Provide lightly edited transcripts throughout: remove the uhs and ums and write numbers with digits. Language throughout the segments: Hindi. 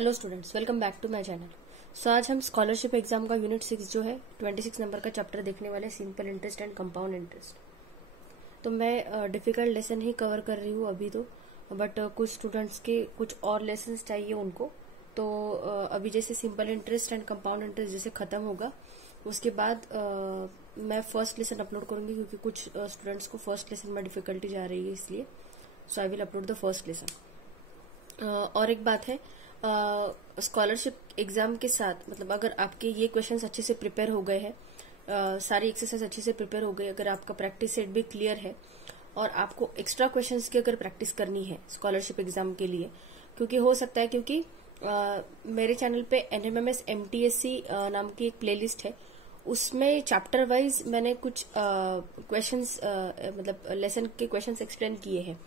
Hello students, welcome back to my channel. So आज हम स्कॉलरशिप एग्जाम का यूनिट 6 जो है 26 नंबर का चैप्टर देखने वाले, simple interest and compound interest. तो मैं डिफिकल्ट लेसन ही कवर कर रही हूँ अभी तो, बट कुछ स्टूडेंट्स के कुछ और लेसन चाहिए उनको। तो अभी जैसे simple interest and compound interest जैसे खत्म होगा उसके बाद मैं फर्स्ट लेसन अपलोड करूंगी, क्योंकि कुछ स्टूडेंट्स को फर्स्ट लेसन में डिफिकल्टी जा रही है, इसलिए so I will upload the first lesson. और एक बात है, स्कॉलरशिप एग्जाम के साथ मतलब अगर आपके ये क्वेश्चंस अच्छे से प्रिपेयर हो गए हैं, सारी एक्सरसाइज अच्छे से प्रिपेयर हो गई, अगर आपका प्रैक्टिस सेट भी क्लियर है और आपको एक्स्ट्रा क्वेश्चंस की अगर प्रैक्टिस करनी है स्कॉलरशिप एग्जाम के लिए, क्योंकि हो सकता है क्योंकि मेरे चैनल पे NMMS MTSC नाम की एक प्लेलिस्ट है, उसमें चैप्टर वाइज मैंने कुछ क्वेश्चंस मतलब लेसन के क्वेश्चंस एक्सप्लेन किए हैं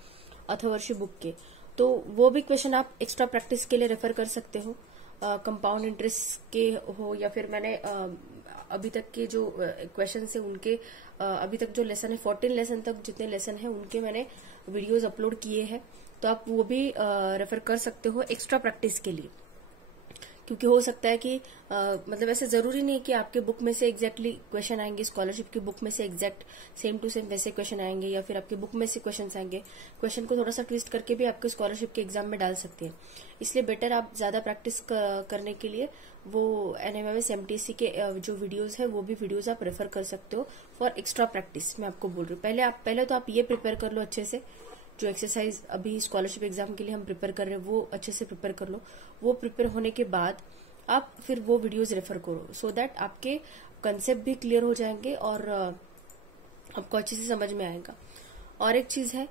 अथवर्षी बुक के। तो वो भी क्वेश्चन आप एक्स्ट्रा प्रैक्टिस के लिए रेफर कर सकते हो, कंपाउंड इंटरेस्ट के हो या फिर मैंने अभी तक के जो क्वेश्चन है उनके अभी तक जो लेसन है 14 लेसन तक जितने लेसन है उनके मैंने वीडियोस अपलोड किए हैं, तो आप वो भी रेफर कर सकते हो एक्स्ट्रा प्रैक्टिस के लिए। क्योंकि हो सकता है कि मतलब ऐसे जरूरी नहीं कि आपके बुक में से एग्जैक्टली क्वेश्चन आएंगे, स्कॉलरशिप की बुक में से एग्जैक्ट सेम टू सेम वैसे क्वेश्चन आएंगे, या फिर आपके बुक में से क्वेश्चन आएंगे। क्वेश्चन को थोड़ा सा ट्विस्ट करके भी आपके स्कॉलरशिप के एग्जाम में डाल सकते हैं, इसलिए बेटर आप ज्यादा प्रैक्टिस करने के लिए वो NMMS MTSC के जो वीडियोज है वो भी वीडियोज आप रेफर कर सकते हो फॉर एक्स्ट्रा प्रैक्टिस। मैं आपको बोल रही हूँ, पहले तो आप ये प्रिपेयर कर लो अच्छे से, जो एक्सरसाइज अभी स्कॉलरशिप एग्जाम के लिए हम प्रिपेयर कर रहे हैं वो अच्छे से प्रिपेयर कर लो। वो प्रिपेयर होने के बाद आप फिर वो वीडियोस रेफर करो, सो दैट आपके कंसेप्ट भी क्लियर हो जाएंगे और आपको अच्छे से समझ में आएगा। और एक चीज है,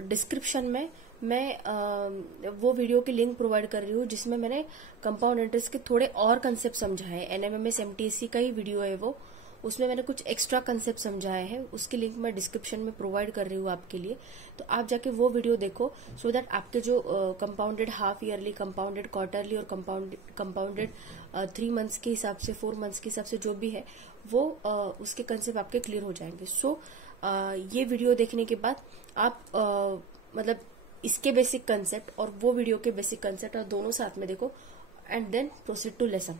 डिस्क्रिप्शन में मैं वो वीडियो की लिंक प्रोवाइड कर रही हूँ जिसमें मैंने कंपाउंड इंटरेस्ट के थोड़े और कंसेप्ट समझाए। NMMS MTSC का ही वीडियो है वो, उसमें मैंने कुछ एक्स्ट्रा कंसेप्ट समझाए हैं, उसकी लिंक मैं डिस्क्रिप्शन में प्रोवाइड कर रही हूँ आपके लिए। तो आप जाके वो वीडियो देखो, सो दैट आपके जो compounded half yearly, compounded quarterly और कंपाउंडेड 3 मंथ्स के हिसाब से, 4 मंथ्स के हिसाब से जो भी है वो उसके कंसेप्ट आपके क्लियर हो जाएंगे। सो ये वीडियो देखने के बाद आप मतलब इसके बेसिक कंसेप्ट और वो वीडियो के बेसिक कंसेप्ट और दोनों साथ में देखो and then proceed to lesson.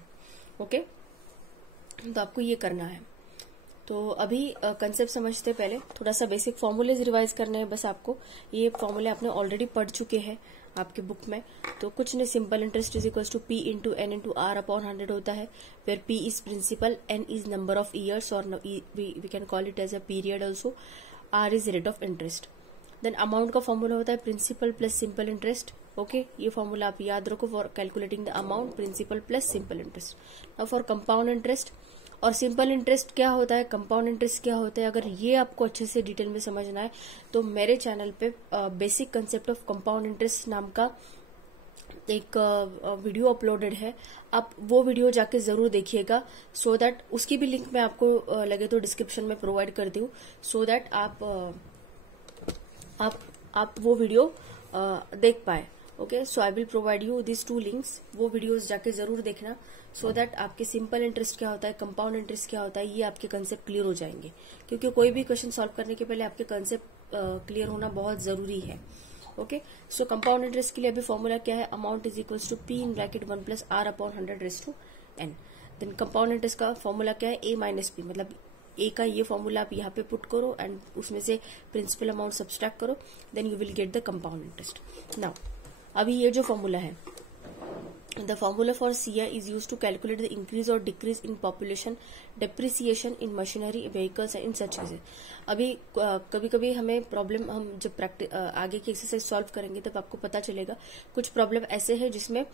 Okay, तो आपको ये करना है। तो अभी कंसेप्ट समझते पहले थोड़ा सा बेसिक फॉर्मूलेज रिवाइज करने हैं बस आपको। ये फॉर्मूले आपने ऑलरेडी पढ़ चुके हैं आपके बुक में। तो कुछ नहीं, simple interest is equals to P into N into R upon 100 होता है, where P is principal, N is number of years और we can call it as a period also, R is rate of interest. Then amount का फॉर्मूला होता है principal plus simple interest. Okay, ये फॉर्मूला आप याद रखो for calculating the amount, principal plus simple interest. Now for compound interest और सिंपल इंटरेस्ट क्या होता है, कंपाउंड इंटरेस्ट क्या होता है, अगर ये आपको अच्छे से डिटेल में समझना है तो मेरे चैनल पे basic concept of compound interest नाम का एक वीडियो अपलोडेड है, आप वो वीडियो जाके जरूर देखिएगा, सो दैट उसकी भी लिंक मैं आपको लगे तो डिस्क्रिप्शन में प्रोवाइड कर दूं, सो दैट आप वो वीडियो देख पाए। Okay, so I will provide you this 2 links, वो वीडियोस जाके जरूर देखना, सो दैट आपके सिंपल इंटरेस्ट क्या होता है, कंपाउंड इंटरेस्ट क्या होता है, ये आपके कंसेप्ट क्लियर हो जाएंगे। क्योंकि कोई भी क्वेश्चन सॉल्व करने के पहले आपके कंसेप्ट क्लियर होना बहुत जरूरी है। ओके, सो कंपाउंड इंटरेस्ट के लिए अभी फॉर्मूला क्या है, amount is equals to P in bracket 1 plus R upon 100 raise to N। Then compound interest का फॉर्मूला क्या है, A माइनस P, मतलब A का ये फॉर्मूला आप यहाँ पे पुट करो एंड उसमें से प्रिंसिपल अमाउंट सब्सट्रैक्ट करो, then you will get the compound interest. Now अभी ये जो फॉर्मूला है, the formula for CI is used to calculate the increase or decrease in population, depreciation in machinery, vehicles and in such cases। अभी कभी कभी हमें प्रॉब्लम, हम जब आगे की एक्सरसाइज सॉल्व करेंगे तब आपको पता चलेगा कुछ प्रॉब्लम ऐसे है जिसमें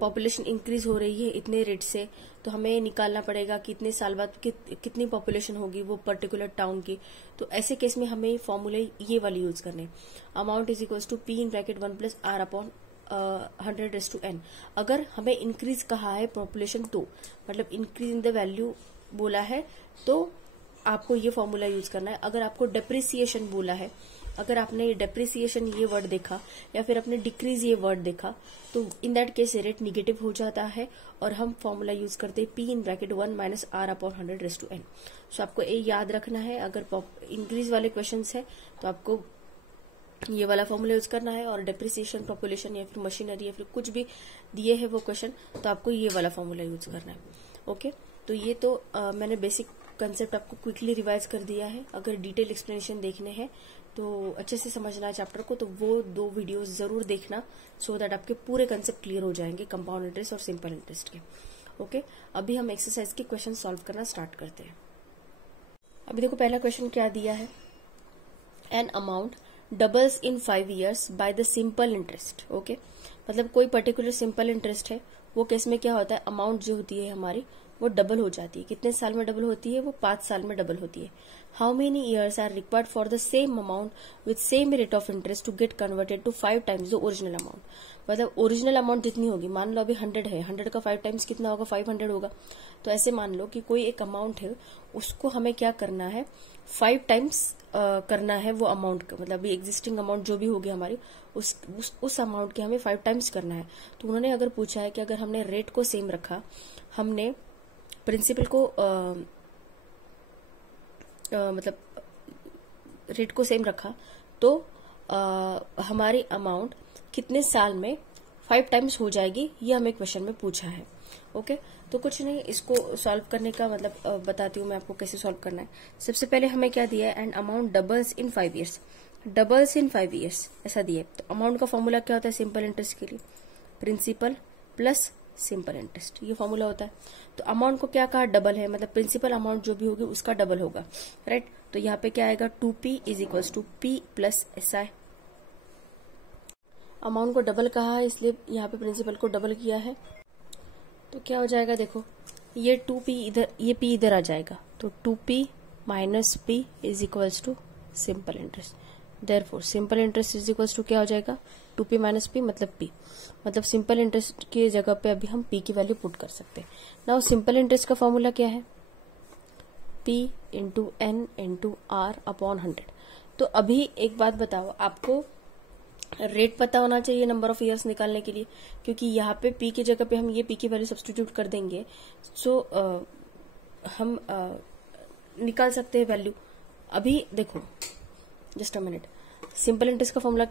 पॉपुलेशन इंक्रीज हो रही है इतने रेट से, तो हमें निकालना पड़ेगा कि इतने साल बाद कितनी पॉपुलेशन होगी वो पर्टिकुलर टाउन की। तो ऐसे केस में हमें फॉर्मूले ये वाले यूज करने, amount is equals to P in bracket 1 plus R upon 100 raise to N। अगर हमें इंक्रीज कहा है पॉपुलेशन, तो मतलब इंक्रीज इन द वैल्यू बोला है, तो आपको ये फॉर्मूला यूज करना है। अगर आपको डेप्रिसिएशन बोला है, अगर आपने डेप्रिसिएशन ये वर्ड देखा या फिर आपने डिक्रीज ये वर्ड देखा, तो in that case rate negative हो जाता है और हम फॉर्मूला यूज करते हैं P in bracket 1 minus R upon 100 raise to N। So आपको ये याद रखना है, अगर इंक्रीज वाले क्वेश्चन है तो आपको ये वाला फॉर्मूला यूज करना है, और डेप्रिसिएशन, पॉपुलेशन या फिर मशीनरी या फिर कुछ भी दिए है वो क्वेश्चन, तो आपको ये वाला फॉर्मूला यूज करना है। ओके, तो ये तो मैंने बेसिक कंसेप्ट आपको क्विकली रिवाइज कर दिया है। अगर डिटेल एक्सप्लेनेशन देखने हैं तो अच्छे से समझना है चैप्टर को, तो वो 2 वीडियोस जरूर देखना, सो दैट आपके पूरे कंसेप्ट क्लियर हो जाएंगे कंपाउंड इंटरेस्ट और सिंपल इंटरेस्ट के। ओके, अभी हम एक्सरसाइज के क्वेश्चन सॉल्व करना स्टार्ट करते हैं। अभी देखो पहला क्वेश्चन क्या दिया है, an amount doubles in 5 years by the simple interest. Okay, मतलब कोई पर्टिकुलर सिंपल इंटरेस्ट है, वो केस में क्या होता है, अमाउंट जो होती है हमारी वो डबल हो जाती है। कितने साल में डबल होती है, वो 5 साल में डबल होती है। How many years are required for the same amount with same rate of interest to get converted to 5 times the original amount. मतलब ओरिजिनल अमाउंट जितनी होगी, मान लो अभी 100 है, 100 का 5 times कितना होगा, 500 होगा। तो ऐसे मान लो कि कोई एक अमाउंट है, उसको हमें क्या करना है, 5 times करना है वो अमाउंट का, मतलब अभी एग्जिस्टिंग अमाउंट जो भी होगी हमारी, उस अमाउंट के हमें 5 times करना है। तो उन्होंने अगर पूछा है कि अगर हमने रेट को सेम रखा, हमने प्रिंसिपल को मतलब रेट को सेम रखा, तो हमारी अमाउंट कितने साल में 5 times हो जाएगी, ये हमें क्वेश्चन में पूछा है। ओके, तो कुछ नहीं, इसको सॉल्व करने का मतलब बताती हूँ मैं आपको कैसे सॉल्व करना है। सबसे पहले हमें क्या दिया है, and amount doubles in 5 years, doubles in 5 years ऐसा दिया है। तो अमाउंट का फॉर्मूला क्या होता है सिंपल इंटरेस्ट के लिए, प्रिंसिपल प्लस सिंपल इंटरेस्ट, ये फॉर्मूला होता है। तो अमाउंट को क्या कहा, डबल है, मतलब प्रिंसिपल अमाउंट जो भी होगी उसका डबल होगा, राइट। तो यहाँ पे क्या आएगा, 2p is equals to p plus SI। Amount को डबल कहा है, इसलिए यहाँ पे प्रिंसिपल को डबल किया है। तो क्या हो जाएगा, देखो ये 2p इधर, ये p इधर आ जाएगा, तो 2p minus p is equals to simple interest. Therefore simple interest is equals to क्या हो जाएगा, 2p माइनस p मतलब p, मतलब सिंपल इंटरेस्ट की जगह पे अभी हम p की वैल्यू पुट कर सकते हैं। नाउ सिंपल इंटरेस्ट का फॉर्मूला क्या है, p into n into r upon 100। तो अभी एक बात बताओ, आपको रेट पता होना चाहिए नंबर ऑफ ईयर्स निकालने के लिए, क्योंकि यहाँ पे p की जगह पे हम ये p की वैल्यू सब्स्टिट्यूट कर देंगे, सो हम निकाल सकते हैं वैल्यू। अभी देखो just a minute, simple interest का formula,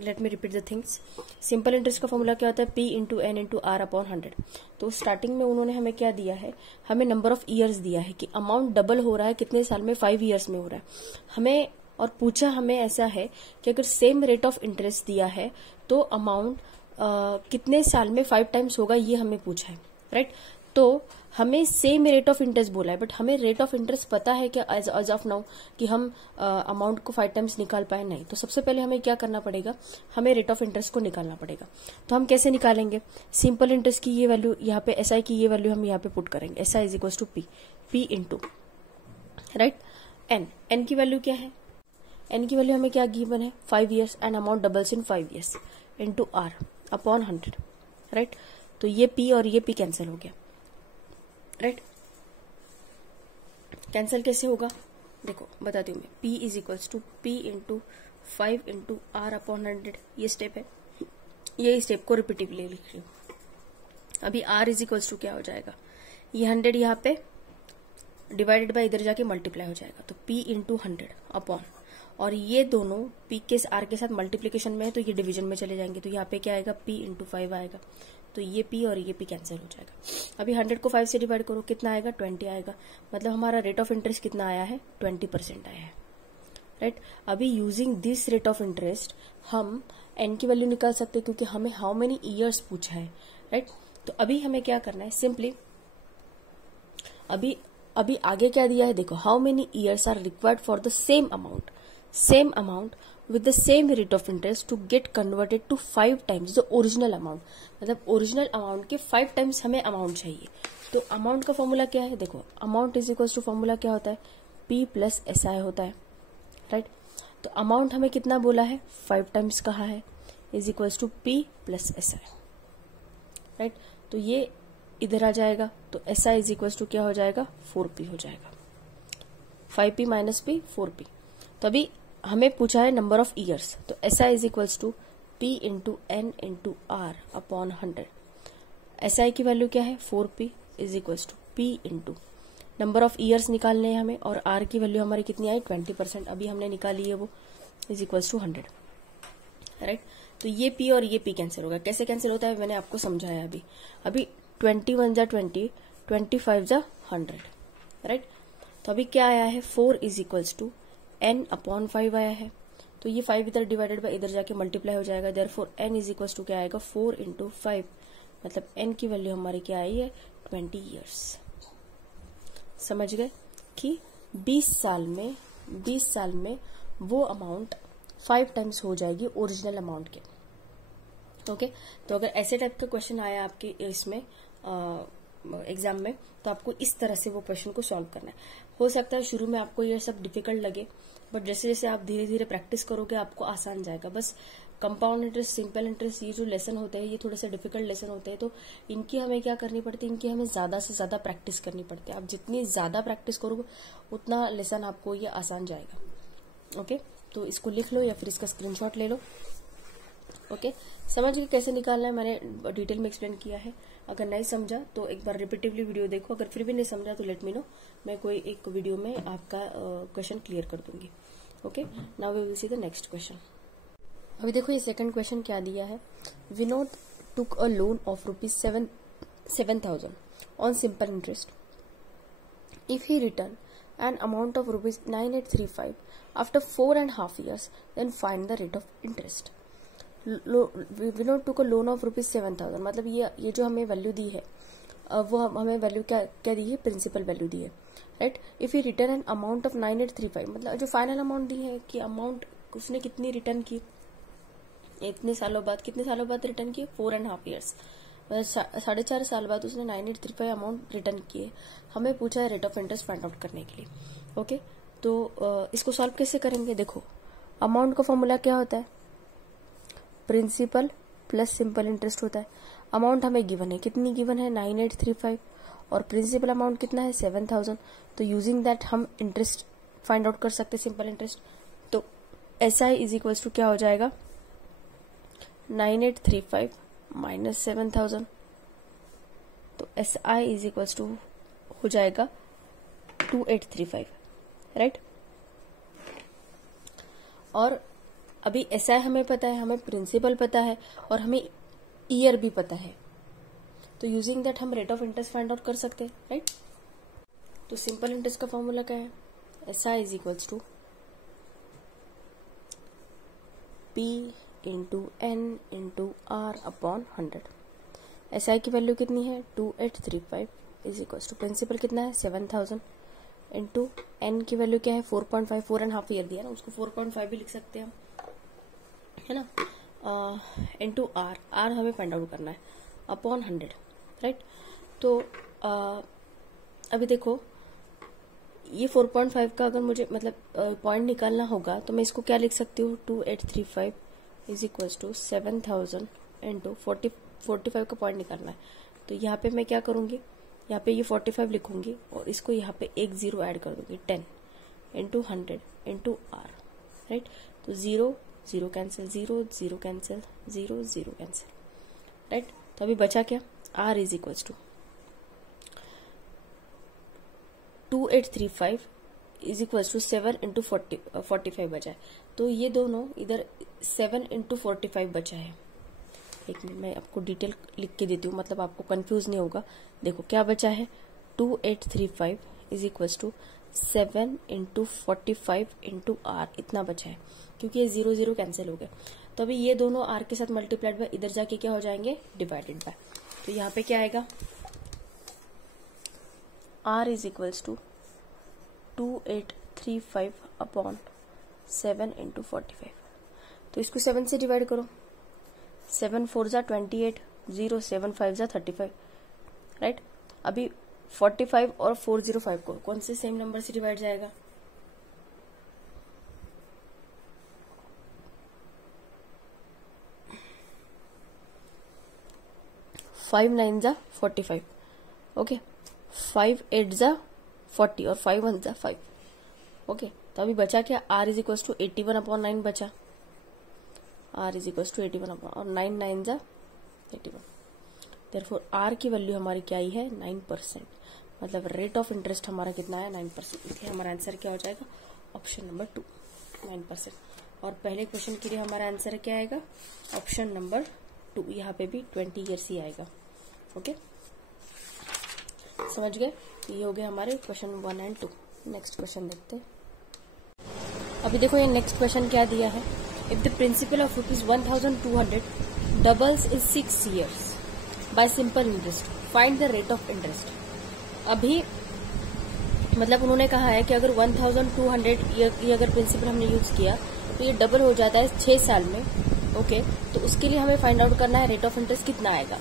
let me repeat the things. Simple interest का फॉर्मूला क्या होता है, p into n into r upon 100। तो स्टार्टिंग में उन्होंने हमें क्या दिया है, हमें नंबर ऑफ ईयर्स दिया है कि अमाउंट डबल हो रहा है कितने साल में, 5 years में हो रहा है हमें, और पूछा हमें ऐसा है कि अगर सेम रेट ऑफ इंटरेस्ट दिया है तो अमाउंट कितने साल में 5 times होगा, ये हमें पूछा है, राइट। तो हमें सेम रेट ऑफ इंटरेस्ट बोला है, बट हमें रेट ऑफ इंटरेस्ट पता है क्या एज ऑफ नाउ कि हम अमाउंट को 5 times निकाल पाए, नहीं। तो सबसे पहले हमें क्या करना पड़ेगा, हमें रेट ऑफ इंटरेस्ट को निकालना पड़ेगा। तो हम कैसे निकालेंगे, सिंपल इंटरेस्ट की ये वैल्यू यहाँ पे, SI की ये वैल्यू हम यहाँ पे पुट करेंगे, SI is equals to p into, right, n की वैल्यू क्या है, n की वैल्यू हमें क्या गिवन है, 5 years and amount doubles in 5 years into r upon 100, right. तो ये p और ये p कैंसिल हो गया, राइट। कैंसिल कैसे होगा, देखो बताती हूँ मैं, p is equals to p into 5 into r upon 100, ये स्टेप है, ये स्टेप को रिपीटिवली लिख रही हूँ। अभी r इज इक्वल्स टू क्या हो जाएगा, ये 100 यहाँ पे डिवाइडेड बाय इधर जाके मल्टीप्लाई हो जाएगा, तो p इंटू 100 अपॉन, और ये दोनों p के r के साथ मल्टीप्लीकेशन में है तो ये डिवीजन में चले जाएंगे, तो यहाँ पे क्या आएगा, p इंटू 5 आएगा, तो ये p और ये p कैंसिल हो जाएगा। अभी 100 को 5 से डिवाइड करो, कितना आएगा, 20 आएगा, मतलब हमारा रेट ऑफ इंटरेस्ट कितना आया है, 20% आया है, राइट। अभी using this rate of interest हम n की वैल्यू निकाल सकते हैं, क्योंकि हमें हाउ मेनी ईयर्स पूछा है, राइट। तो अभी हमें क्या करना है, सिंपली अभी आगे क्या दिया है, देखो, how many years are required for the same amount with the same rate of interest to get converted to 5 times the original amount, मतलब ओरिजिनल अमाउंट के 5 times हमें अमाउंट चाहिए। तो अमाउंट का फॉर्मूला क्या है, देखो, amount is equal to formula क्या होता है, p प्लस SI होता है, राइट। तो अमाउंट हमें कितना बोला है, 5 times कहा है, is equal to p plus SI, right. तो ये इधर आ जाएगा, तो SI इज इक्वल टू क्या हो जाएगा, 4p हो जाएगा, 5p माइनस p 4p। तो अभी हमें पूछा है नंबर ऑफ ईयर्स, तो SI is equals to p into n into r upon 100। SI की वैल्यू क्या है, 4p is equals to p into number of years निकालने हैं हमें, और आर की वैल्यू हमारी कितनी आई 20%, अभी हमने निकाली है वो, इज इक्वल्स टू 100, राइट। तो ये पी और ये पी कैंसिल होगा। कैसे कैंसिल होता है मैंने आपको समझाया अभी 21 जा 20, 25 जा 100, राइट। तो अभी क्या आया है 4 is equals to n upon 5 आया है, तो ये 5 इधर डिवाइडेड बाय इधर जाके मल्टीप्लाई हो जाएगा, therefore n is equals to क्या आएगा 4 इंटू 5, मतलब n की वैल्यू हमारी क्या आई है 20 ईयर्स। समझ गए कि 20 साल में वो अमाउंट 5 टाइम्स हो जाएगी ओरिजिनल अमाउंट के। ओके, तो अगर ऐसे टाइप का क्वेश्चन आया आपके इसमें एग्जाम में, तो आपको इस तरह से वो क्वेश्चन को सॉल्व करना है। हो सकता है शुरू में आपको ये सब डिफिकल्ट लगे, बट जैसे जैसे आप धीरे धीरे प्रैक्टिस करोगे आपको आसान जाएगा। बस कंपाउंड इंटरेस्ट, सिंपल इंटरेस्ट, ये जो लेसन होते हैं ये थोड़े से डिफिकल्ट लेसन होते हैं, तो इनकी हमें क्या करनी पड़ती है, इनकी हमें ज्यादा से ज्यादा प्रैक्टिस करनी पड़ती है। आप जितनी ज्यादा प्रैक्टिस करोगे उतना लेसन आपको ये आसान जाएगा। ओके, तो इसको लिख लो या फिर इसका स्क्रीनशॉट ले लो। ओके, समझ गए कैसे निकालना है, मैंने डिटेल में एक्सप्लेन किया है। अगर नहीं समझा तो एक बार रिपीटिवली वीडियो देखो, अगर फिर भी नहीं समझा तो लेट मी नो, मैं कोई एक वीडियो में आपका क्वेश्चन क्लियर कर दूंगी। Okay, now we will see the next question. अभी देखो ये सेकंड क्वेश्चन क्या दिया है। Vinod took a loan of ₹7,000 on simple interest. If he return an amount of ₹9835 after 4.5 years, then find the rate of interest. Vinod took a loan of ₹7,000, मतलब ये जो हमें वैल्यू दी है वो हमें वैल्यू क्या दी है, प्रिंसिपल वैल्यू दी है, right. If he return an amount of 9835, मतलब जो फाइनल अमाउंट दी है कि अमाउंट उसने कितनी रिटर्न की, कितने सालों बाद रिटर्न की, 4.5 years, 4.5 साल बाद उसने 9835 अमाउंट रिटर्न किए। हमें पूछा है rate of interest find out करने के लिए। ओके, तो इसको सॉल्व कैसे करेंगे। देखो अमाउंट का फॉर्मूला क्या होता है, प्रिंसिपल प्लस सिंपल इंटरेस्ट होता है। अमाउंट हमें गिवन है, कितनी गिवन है 9835, और प्रिंसिपल अमाउंट कितना है 7000। तो यूजिंग दैट हम इंटरेस्ट फाइंड आउट कर सकते हैं, सिंपल इंटरेस्ट। तो SI इज इक्वल्स टू क्या हो जाएगा 9835 माइनस 7000, तो SI इज इक्वल्स टू हो जाएगा 2835, राइट। और अभी SI हमें पता है, हमें प्रिंसिपल पता है, और हमें ईयर भी पता है, तो यूजिंग दैट हम rate of interest find out कर सकते हैं, राइट। तो सिंपल इंटरेस्ट का फॉर्मूला क्या है, SI is equals to P into N into R upon 100। SI की वैल्यू कितनी है 2835 इज इक्वल्स टू प्रिंसिपल कितना है 7000 इंटू N की वैल्यू क्या है 4.5, 4.5 ईयर दिया ना, उसको 4.5 भी लिख सकते हैं हम, है ना, इंटू R हमें फाइंड आउट करना है अपॉन 100, राइट। तो अभी देखो ये 4.5 का अगर मुझे मतलब पॉइंट निकालना होगा तो मैं इसको क्या लिख सकती हूँ 2835 इज इक्वल्स टू 7000 इंटू 45 का पॉइंट निकालना है। तो यहाँ पे मैं क्या करूंगी, यहाँ पे ये 45 लिखूंगी और इसको यहाँ पे एक 0 ऐड कर दूंगी, 10 इंटू 100 इंटू R, राइट। तो 0 0 कैंसिल, 0 0 कैंसिल, 0 0 कैंसिल, राइट। तो अभी बचा क्या, R is equals to 2835 is equals to 7 into 45 बचा है। तो ये दोनों इधर 7 इंटू 45 बचा है। एक मिनट मैं आपको डिटेल लिख के देती हूँ, मतलब आपको कंफ्यूज नहीं होगा। देखो क्या बचा है 2835 is equals to 7 into 45 into R, इतना बचा है, क्योंकि ये 0 0 कैंसिल हो गया। तो अभी ये दोनों R के साथ मल्टीप्लाइड बाय इधर जाके क्या हो जाएंगे डिवाइडेड बाय। तो यहाँ पे क्या आएगा R is equals to 2835 upon 7 into 45। तो इसको 7 से डिवाइड करो, 7 4 जा 28, 0 7 5 जा 35, राइट। अभी 45 और 405 को कौन से सेम नंबर से डिवाइड जाएगा, फाइव 9 जा 45, ओके, 5 8 जा 40 और 5 1 जा 5, ओके। तो अभी बचा क्या R is equals to 81 upon 9 बचा, R is equals to 81 upon, और 9 9 जा 81, देयरफॉर R की वैल्यू हमारी क्या आई है 9%, मतलब रेट ऑफ इंटरेस्ट हमारा कितना है 9%, इसलिए हमारा आंसर क्या हो जाएगा ऑप्शन नंबर 2 9%। और पहले क्वेश्चन के लिए हमारा आंसर क्या आएगा ऑप्शन नंबर 2, यहाँ पे भी 20 ईयर्स ही आएगा। ओके समझ गए, ये हो गए हमारे क्वेश्चन 1 एंड 2। नेक्स्ट क्वेश्चन देखते हैं। अभी देखो ये नेक्स्ट क्वेश्चन क्या दिया है, if the principle of ₹1200 doubles in 6 years bye simple interest find the rate of interest. अभी मतलब उन्होंने कहा है कि अगर 1200 ये अगर प्रिंसिपल हमने यूज किया तो ये डबल हो जाता है 6 साल में। ओके तो उसके लिए हमें फाइंड आउट करना है रेट ऑफ इंटरेस्ट कितना आएगा।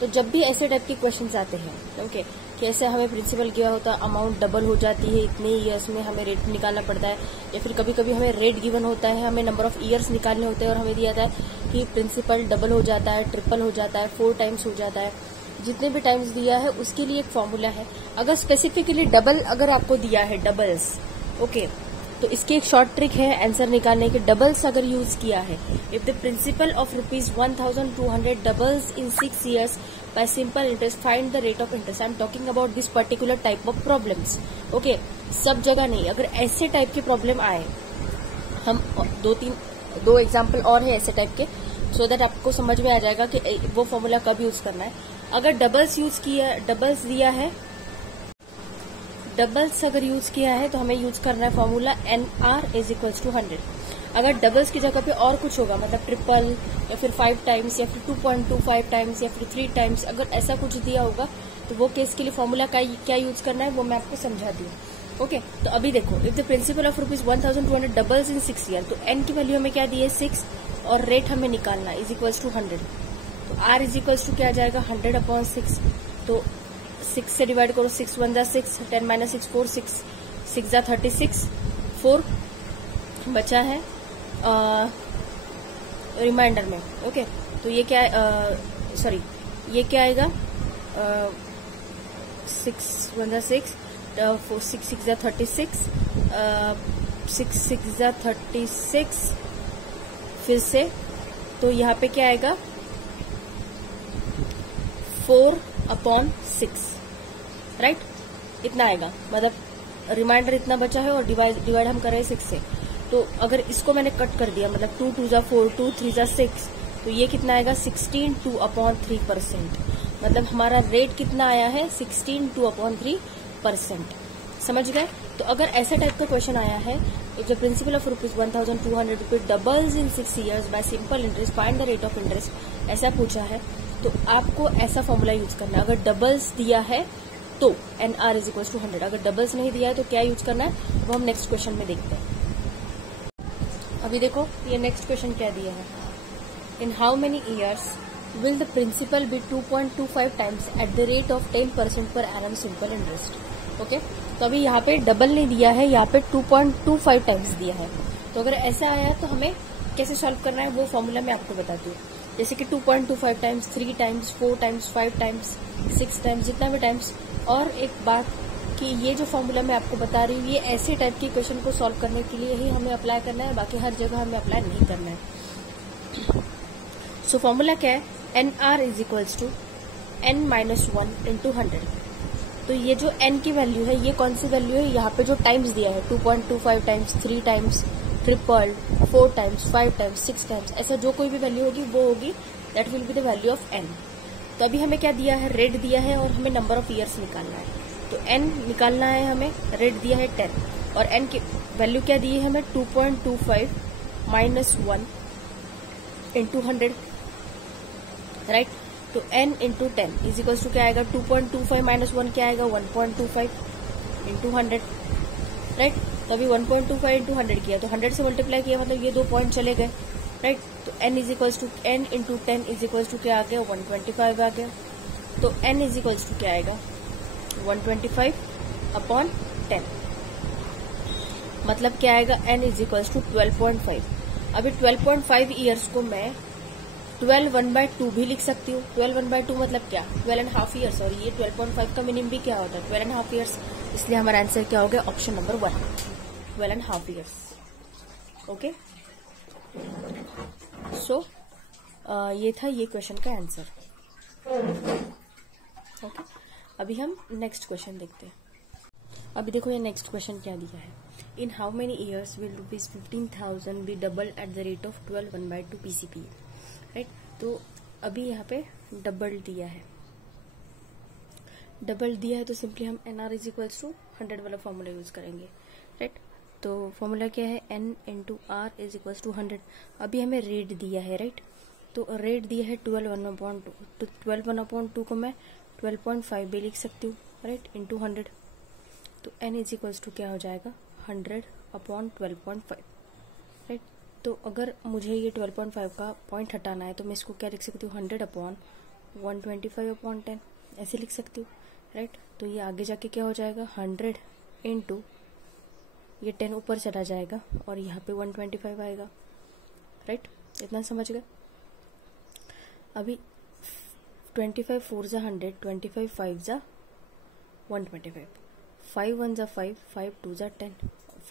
तो जब भी ऐसे टाइप के क्वेश्चंस आते हैं ओके कि ऐसे हमें प्रिंसिपल किया होता अमाउंट डबल हो जाती है इतने ईयर्स में, हमें रेट निकालना पड़ता है, या फिर कभी कभी हमें रेट गिवन होता है, हमें नंबर ऑफ ईयर्स निकालने होते हैं और हमें दिया जाता है कि प्रिंसिपल डबल हो जाता है, ट्रिपल हो जाता है, 4 टाइम्स हो जाता है, जितने भी टाइम्स दिया है उसके लिए एक फॉर्मूला है। अगर स्पेसिफिकली डबल अगर आपको दिया है डबल्स ओके तो इसकी एक शॉर्ट ट्रिक है आंसर निकालने के। डबल्स अगर यूज किया है, if the principle of ₹1200 doubles in 6 years by simple interest find the rate of interest। I am talking about this particular type of problems. Okay सब जगह नहीं, अगर ऐसे टाइप के प्रॉब्लम आए, हम 2 एग्जाम्पल और है ऐसे टाइप के, सो दैट आपको समझ में आ जाएगा कि वो फॉर्मूला कब यूज करना है। अगर डबल्स दिया है, डबल्स अगर यूज किया है तो हमें यूज करना है फॉर्मूला NR = 100। अगर डबल्स की जगह पे और कुछ होगा मतलब ट्रिपल या फिर 5 टाइम्स या फिर 2.25 टाइम्स या फिर 3 टाइम्स, अगर ऐसा कुछ दिया होगा तो वो केस के लिए फॉर्मूला क्या यूज करना है वो मैं आपको समझाती हूँ। ओके तो अभी देखो if the principle of ₹1200 doubles in 6 years, तो n की वैल्यू हमें क्या दी है 6 और रेट हमें निकालना है = 100। तो R क्या आ जाएगा 100/6। तो 6 से डिवाइड करो, 6 1 जा 6, 10 - 6 4, 6 जा 36, 4 बचा है रिमाइंडर में। ओके तो ये क्या सॉरी ये क्या आएगा 6 1 जा 6, 4 6 6 जा 36, 6 6 जा 36 फिर से, तो यहाँ पे क्या आएगा 4/6 राइट, इतना आएगा। मतलब रिमाइंडर इतना बचा है और डिवाइड हम कर रहे हैं 6 से। तो अगर इसको मैंने कट कर दिया मतलब 2 2 जा 4, 2 3 जा 6, तो ये कितना आएगा 16 2/3%। मतलब हमारा रेट कितना आया है 16 2/3%। समझ गए। तो अगर ऐसा टाइप का क्वेश्चन आया है, the principle of ₹1200 doubles in 6 years bye simple interest find the rate of interest, ऐसा पूछा है तो आपको ऐसा फॉर्मूला यूज करना है। अगर डबल्स दिया है तो NR = 100, अगर डबल्स नहीं दिया है तो क्या यूज करना है वो हम नेक्स्ट क्वेश्चन में देखते हैं। अभी देखो ये नेक्स्ट क्वेश्चन क्या दिया है, in how many years will the principal be 2.25 times at the rate of 10% per annum simple interest. Okay तो अभी यहाँ पे डबल नहीं दिया है, यहाँ पे 2.25 टाइम्स दिया है। तो अगर ऐसा आया तो हमें कैसे सॉल्व करना है वो फॉर्मूला मैं आपको बताती हूँ। जैसे कि 2.25 times, 3 times, 4 times, 5 times, 6 times, जितना भी टाइम्स। और एक बात कि ये जो फॉर्मूला मैं आपको बता रही हूँ ये ऐसे टाइप के क्वेश्चन को सॉल्व करने के लिए ही हमें अप्लाई करना है, बाकी हर जगह हमें अप्लाई नहीं करना है। सो फॉर्मूला क्या है, NR = n - 1 × 100। तो ये जो n की वैल्यू है ये कौन सी वैल्यू है, यहाँ पे जो टाइम्स दिया है 2.25 times, 3 times, triple, 4 times, 5 times, 6 times, ऐसा जो कोई भी वैल्यू होगी वो होगी, that will be the value of n। तो अभी हमें क्या दिया है, रेट दिया है और हमें नंबर ऑफ ईयर्स निकालना है। तो n निकालना है हमें, रेट दिया है 10 और n की वैल्यू क्या दी है हमें 2.25 - 1 × 100 राइट। तो n × 10 क्या आएगा 2.25 - 1 क्या आएगा 1.25 × 100 राइट। तो अभी 1.25 × 100 किया तो 100 से मल्टीप्लाई किया मतलब ये 2 पॉइंट चले गए राइट। तो n × 10 क्या आ गया 125 आ गया। तो n क्या आएगा 125/10 मतलब क्या आएगा n = 12.5। अभी 12.5 ईयर्स को मैं 12/1/2 भी लिख सकती हूँ। 12/1/2 मतलब क्या 12.5 ईयर्स, और ये 12.5 का मिनिमम भी क्या होता है 12.5 ईयर्स, इसलिए हमारा आंसर क्या हो गया option number 1 12.5 years. Okay so ये था ये क्वेश्चन का आंसर। ओके अभी हम नेक्स्ट क्वेश्चन देखते हैं। अभी देखो ये नेक्स्ट क्वेश्चन क्या दिया है। In how many years will ₹15,000 be double at the rate of 12/1/2 PCPA, right. तो अभी यहाँ पे डबल दिया है, तो सिंपली हम NR इज इक्वल्स टू 100 वाला फॉर्मूला यूज करेंगे, राइट। तो फॉर्मूला क्या है, N into R is equals to 100। अभी हमें रेट दिया है, राइट। तो रेट दिया है 12/1/2, तो 12/1/2 को मैं 12.5 भी लिख सकती हूँ, राइट, इंटू 100। तो N इज इक्वल्स टू क्या हो जाएगा, 100/12.5, राइट। तो अगर मुझे ये 12.5 का पॉइंट हटाना है तो मैं इसको क्या लिख सकती हूँ, 100/125/10 ऐसे लिख सकती हूँ, राइट। तो ये आगे जाके क्या हो जाएगा, 100 इंटू ये 10 ऊपर चला जाएगा और यहाँ पे 125 आएगा, राइट। इतना समझ गए। अभी 25 4 जा 100, 25 5 जा 125, 5 1 जा 5, 5 2 जा 10,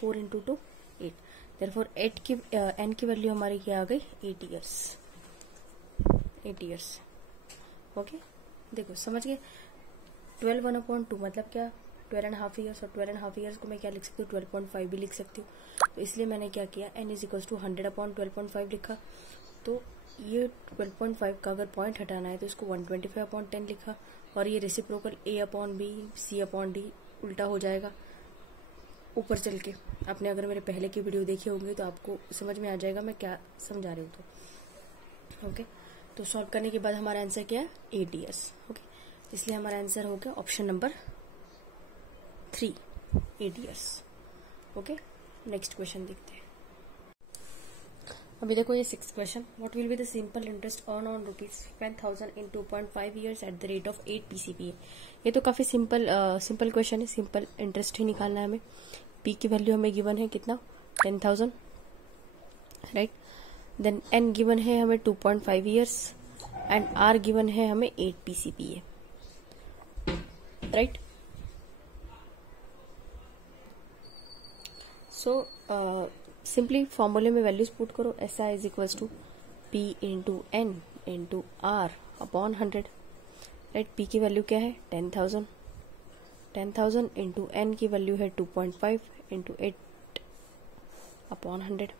4 इंटू 2 8। देयरफॉर N की वैल्यू हमारी क्या आ गई, 8 ईयर्स। ओके, देखो समझ गए। 12/1/2 मतलब क्या, 12.5 ईयर्स, और 12.5 ईयर्स को मैं क्या लिख सकती हूँ, 12.5 भी लिख सकती हूँ। तो इसलिए मैंने क्या किया, N इज इक्वल्स टू 100/12.5 लिखा। तो ये 12.5 का अगर पॉइंट हटाना है तो इसको 125/10 लिखा, और ये रेसिप्रोकल A/B C/D उल्टा हो जाएगा ऊपर चल के। आपने अगर मेरे पहले की वीडियो देखी होंगी तो आपको समझ में आ जाएगा मैं क्या समझा रही हूँ। तो ओके, तो सॉल्व करने के बाद हमारा आंसर क्या है, 8 ईयर्स। ओके, इसलिए हमारा आंसर हो गया option number 3, 8 years. Okay, next question देखते हैं। अभी देखो ये 6th question, what will be the simple interest earn on ₹10,000 in 2.5 years at the rate of 8 PCPA। ये तो काफी सिंपल क्वेश्चन है, सिंपल इंटरेस्ट ही निकालना है हमें। P की वैल्यू हमें गिवन है कितना, 10,000, राइट। देन N गिवन है हमें 2.5 ईयर्स एंड R गिवन है हमें 8 PCPA, राइट। सो सिंपली फॉर्मूले में वैल्यूज पुट करो, SI is equals to P into N into R upon 100, right. P की वैल्यू क्या है, 10,000 इंटू N की वैल्यू है 2.5 इंटू 8 अपॉन 100,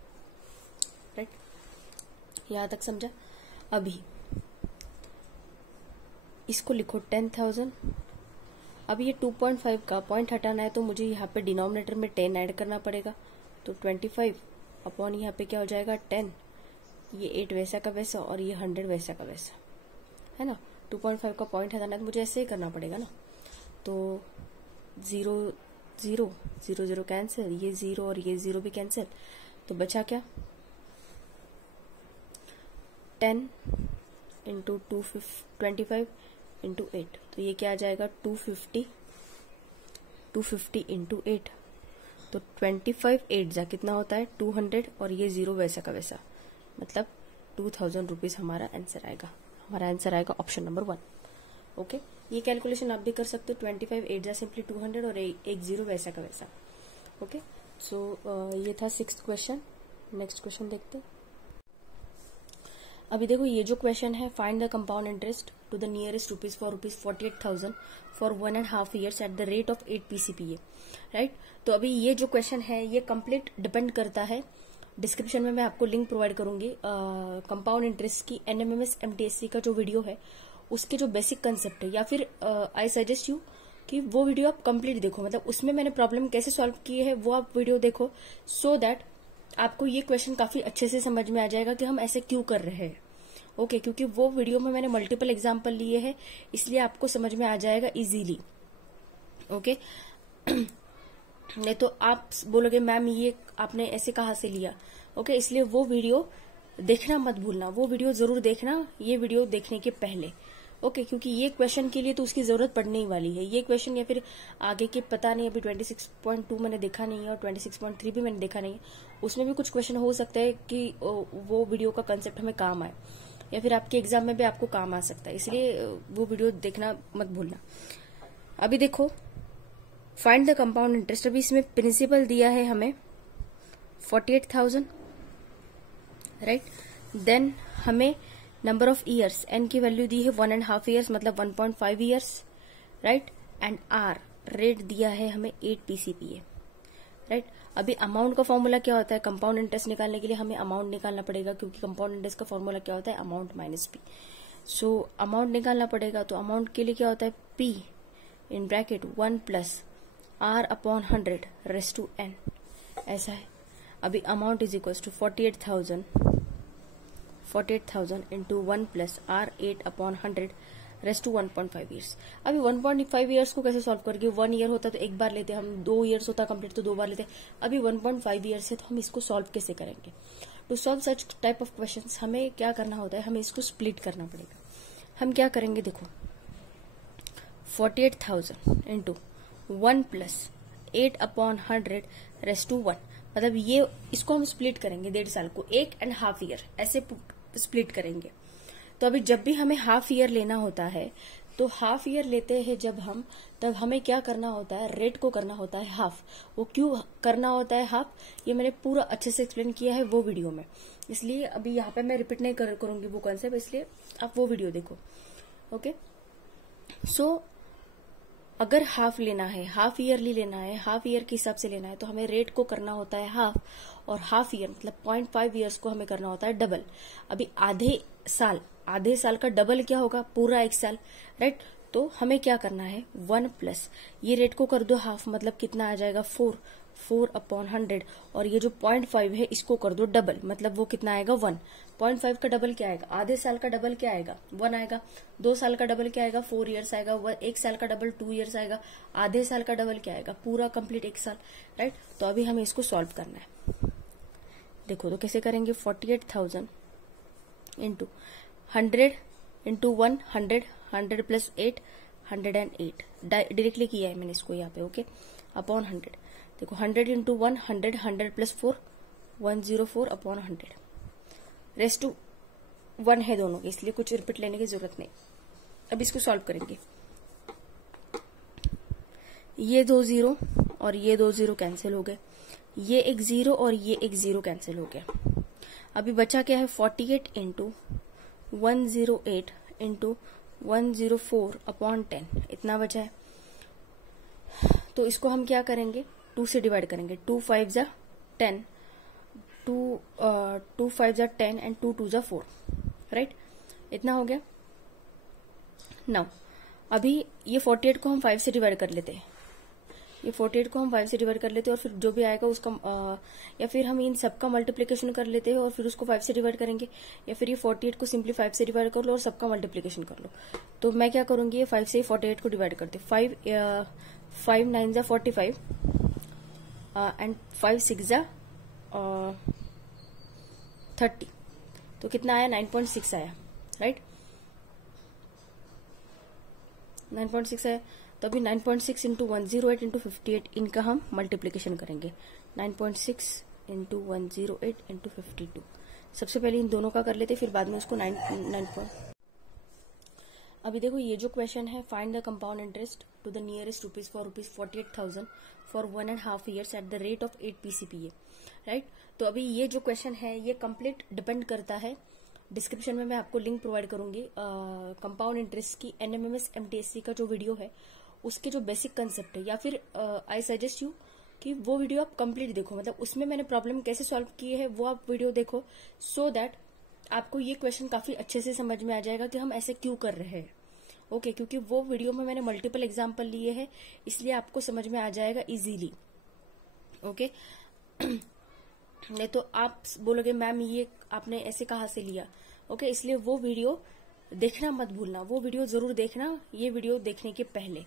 राइट। यहाँ तक समझा। अभी इसको लिखो 10,000। अभी ये 2.5 का पॉइंट हटाना है तो मुझे यहाँ पे डिनोमिनेटर में 10 ऐड करना पड़ेगा। तो 25 अपॉन यहाँ पे क्या हो जाएगा, 10, ये 8 वैसा का वैसा और ये 100 वैसा का वैसा, है ना। 2.5 का पॉइंट हटाना है तो मुझे ऐसे ही करना पड़ेगा ना। तो 0 0 0 0 कैंसिल, ये 0 और ये 0 भी कैंसिल, तो बचा क्या, 10 इंटू 25 इंटू 8, तो ये क्या आ जाएगा, 250 इंटू 8। तो 25 8 जा कितना होता है, 200, और ये 0 वैसा का वैसा, मतलब 2,000 रुपीज हमारा आंसर आएगा। हमारा आंसर आएगा ऑप्शन नंबर 1। ओके, ये कैलकुलेशन आप भी कर सकते हो। 25 8 जा सिंपली 200 और एक 0 वैसा का वैसा। ओके, सो ये था 6th क्वेश्चन। नेक्स्ट क्वेश्चन देखते हैं। अभी देखो ये जो क्वेश्चन है, find the compound interest to the nearest rupees for ₹48,000 for 1.5 years at the rate of 8 PCPA, right. तो अभी ये जो क्वेश्चन है ये कंप्लीट डिपेंड करता है, डिस्क्रिप्शन में मैं आपको लिंक प्रोवाइड करूंगी कंपाउंड इंटरेस्ट की NMMS MTSC का जो वीडियो है उसके जो बेसिक कंसेप्ट है, या फिर आई सजेस्ट यू कि वो वीडियो आप कंप्लीट देखो, मतलब उसमें मैंने प्रॉब्लम कैसे सॉल्व की है वो आप वीडियो देखो, सो दैट आपको ये क्वेश्चन काफी अच्छे से समझ में आ जाएगा कि हम ऐसे क्यों कर रहे हैं। ओके, क्योंकि वो वीडियो में मैंने मल्टीपल एग्जाम्पल लिए हैं, इसलिए आपको समझ में आ जाएगा इजीली। ओके, नहीं तो आप बोलोगे मैम ये आपने ऐसे कहाँ से लिया। ओके, इसलिए वो वीडियो देखना मत भूलना, वो वीडियो जरूर देखना ये वीडियो देखने के पहले। ओके, क्योंकि ये क्वेश्चन के लिए तो उसकी जरूरत पड़ने ही वाली है। ये क्वेश्चन या फिर आगे के पता नहीं, अभी 26.2 मैंने देखा नहीं है और 26.3 भी मैंने देखा नहीं है, उसमें भी कुछ क्वेश्चन हो सकता है कि वो वीडियो का कंसेप्ट हमें काम आए, या फिर आपके एग्जाम में भी आपको काम आ सकता है, इसलिए वो वीडियो देखना मत भूलना। अभी देखो फाइंड द कंपाउंड इंटरेस्ट। अभी इसमें प्रिंसिपल दिया है हमें 48,000, राइट। देन हमें नंबर ऑफ ईयर्स, एन की वैल्यू दी है 1.5 ईयर्स मतलब 1.5 years, right. And R rate दिया है हमें 8 PCPA, राइट। अभी अमाउंट का फॉर्मूला क्या होता है, कंपाउंड इंटरेस्ट निकालने के लिए हमें अमाउंट निकालना पड़ेगा, क्योंकि कंपाउंड इंटरेस्ट का फॉर्मूला क्या होता है, amount minus P. So amount निकालना पड़ेगा, तो अमाउंट के लिए क्या होता है, P in bracket 1 plus R upon 100 raised to N, ऐसा है। अभी amount is equal to 48,000 into 1 plus R 8 upon 100 raised to 1.5 years. अभी 1.5 ईयर्स को कैसे सॉल्व करके, 1 ईयर होता तो एक बार लेते हम, 2 ईयर्स होता कंप्लीट तो 2 बार लेते। अभी 1.5 ईयर्स है, तो हम इसको सॉल्व कैसे करेंगे। To solve such type of questions हमें क्या करना होता है, हमें इसको स्प्लिट करना पड़ेगा। हम क्या करेंगे, देखो 48,000 into 1 plus 8 upon 100 raised to 1, मतलब ये इसको हम स्प्लिट करेंगे 1.5 साल को, 1.5 ईयर ऐसे स्प्लिट करेंगे। तो अभी जब भी हमें हाफ ईयर लेना होता है, तो हाफ ईयर लेते हैं जब हम, तब हमें क्या करना होता है, रेट को करना होता है हाफ। वो क्यों करना होता है हाफ, ये मैंने पूरा अच्छे से एक्सप्लेन किया है वो वीडियो में, इसलिए अभी यहाँ पे मैं रिपीट नहीं करूंगी वो कॉन्सेप्ट, इसलिए आप वो वीडियो देखो। ओके, सो अगर हाफ लेना है, हाफ ईयरली लेना है, हाफ ईयर के हिसाब से लेना है, तो हमें रेट को करना होता है हाफ, और हाफ ईयर मतलब 0.5 ईयर्स को हमें करना होता है डबल। अभी आधे साल का डबल क्या होगा, पूरा 1 साल, राइट। तो हमें क्या करना है, 1 प्लस ये रेट को कर दो हाफ, मतलब कितना आ जाएगा 4 अपॉन 100, और ये जो 0.5 है इसको कर दो डबल, मतलब वो कितना आएगा 1। 0.5 का डबल क्या आएगा, आधे साल का डबल क्या आएगा 1 आएगा। 2 साल का डबल क्या आएगा 4 ईयर्स आएगा। 1 साल का डबल 2 ईयर्स आएगा। आधे साल का डबल क्या आएगा, पूरा कंप्लीट 1 साल, राइट। तो अभी हमें इसको सॉल्व करना है। देखो तो कैसे करेंगे, 48,000 इंटू 100 इंटू 100 प्लस 8 108, डायरेक्टली किया है मैंने इसको यहाँ पे, ओके, अपॉन 100। देखो 100 into 100 plus 4 104 upon 100 raised to 1 है दोनों के, इसलिए कुछ रिपीट लेने की जरूरत नहीं। अब इसको सॉल्व करेंगे, ये 2 0 और ये 2 0 कैंसिल हो गए, ये एक 0 और ये एक 0 कैंसिल हो गया। अभी बचा क्या है, 48 इंटू 108 इंटू 104 अपॉन 10, इतना बचा है। तो इसको हम क्या करेंगे, 2 से डिवाइड करेंगे, 2 5 जा 10, 2 5 जा 10 एंड 2 2 जा 4, राइट, इतना हो गया। नाउ अभी ये 48 को हम 5 से डिवाइड कर लेते हैं, ये 48 को हम 5 से डिवाइड कर लेते हैं, और फिर जो भी आएगा उसका या फिर हम इन सबका मल्टीप्लीकेशन कर लेते हैं और फिर उसको 5 से डिवाइड करेंगे, या फिर ये 48 को सिंपली 5 से डिवाइड कर लो और सबका मल्टीप्लीकेशन कर लो। तो मैं क्या करूंगी, ये 5 से 48 को डिवाइड करते, 5 9 जा 45 एंड 5 6 जा 30, तो कितना आया 9.6 आया, राइट, 9.6 आया। तो अभी 9.6 इंटू 108 इंटू 58 इनका हम मल्टीप्लीकेशन करेंगे, 9.6 इंटू 108 इंटू 52। सबसे पहले इन दोनों का कर लेते, फिर बाद में उसको 9. अभी देखो ये जो क्वेश्चन है, find the compound interest to the nearest rupees for rupees 48,000 for 1.5 years at the rate of 8 PCPA, right. तो अभी ये जो क्वेश्चन है ये कंप्लीट डिपेंड करता है, डिस्क्रिप्शन में मैं आपको लिंक प्रोवाइड करूंगी कंपाउंड इंटरेस्ट की NMMS MTSC का जो वीडियो है उसके जो बेसिक कंसेप्ट है, या फिर आई सजेस्ट यू कि वो वीडियो आप कंप्लीट देखो, मतलब उसमें मैंने प्रॉब्लम कैसे सॉल्व की है वो आप वीडियो देखो, सो दैट आपको ये क्वेश्चन काफी अच्छे से समझ में आ जाएगा कि हम ऐसे क्यों कर रहे हैं, ओके, क्योंकि वो वीडियो में मैंने मल्टीपल एग्जाम्पल लिए हैं, इसलिए आपको समझ में आ जाएगा इजीली, ओके। नहीं तो आप बोलोगे मैम ये आपने ऐसे कहाँ से लिया, ओके, इसलिए वो वीडियो देखना मत भूलना, वो वीडियो जरूर देखना ये वीडियो देखने के पहले,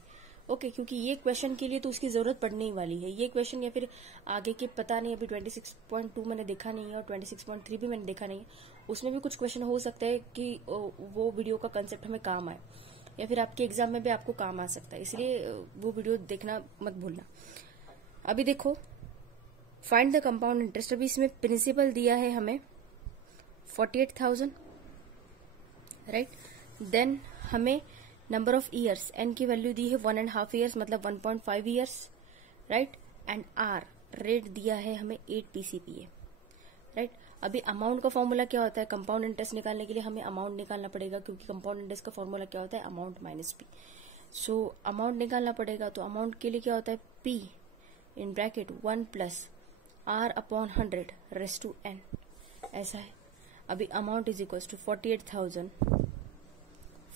ओके, क्योंकि ये क्वेश्चन के लिए तो उसकी जरूरत पड़ने ही वाली है। ये क्वेश्चन या फिर आगे के पता नहीं, अभी 26.2 मैंने देखा नहीं है और 26.3 भी मैंने देखा नहीं है, उसमें भी कुछ क्वेश्चन हो सकता है कि वो वीडियो का कंसेप्ट हमें काम आए, या फिर आपके एग्जाम में भी आपको काम आ सकता है, इसलिए वो वीडियो देखना मत भूलना। अभी देखो फाइंड द कंपाउंड इंटरेस्ट, अभी इसमें प्रिंसिपल दिया है हमें 48,000, राइट, देन हमें नंबर ऑफ ईयर्स एन की वैल्यू दी है 1.5 ईयर्स मतलब 1.5 years, right, and R rate दिया है हमें 8 PCPA, राइट। अभी अमाउंट का फॉर्मूला क्या होता है, कंपाउंड इंटरेस्ट निकालने के लिए हमें अमाउंट निकालना पड़ेगा, क्योंकि कंपाउंड इंटरेस्ट का फॉर्मूला क्या होता है, amount minus P. So amount निकालना पड़ेगा। तो अमाउंट के लिए क्या होता है, P in bracket 1 plus R upon 100 raised to N, ऐसा है। अभी amount is equal to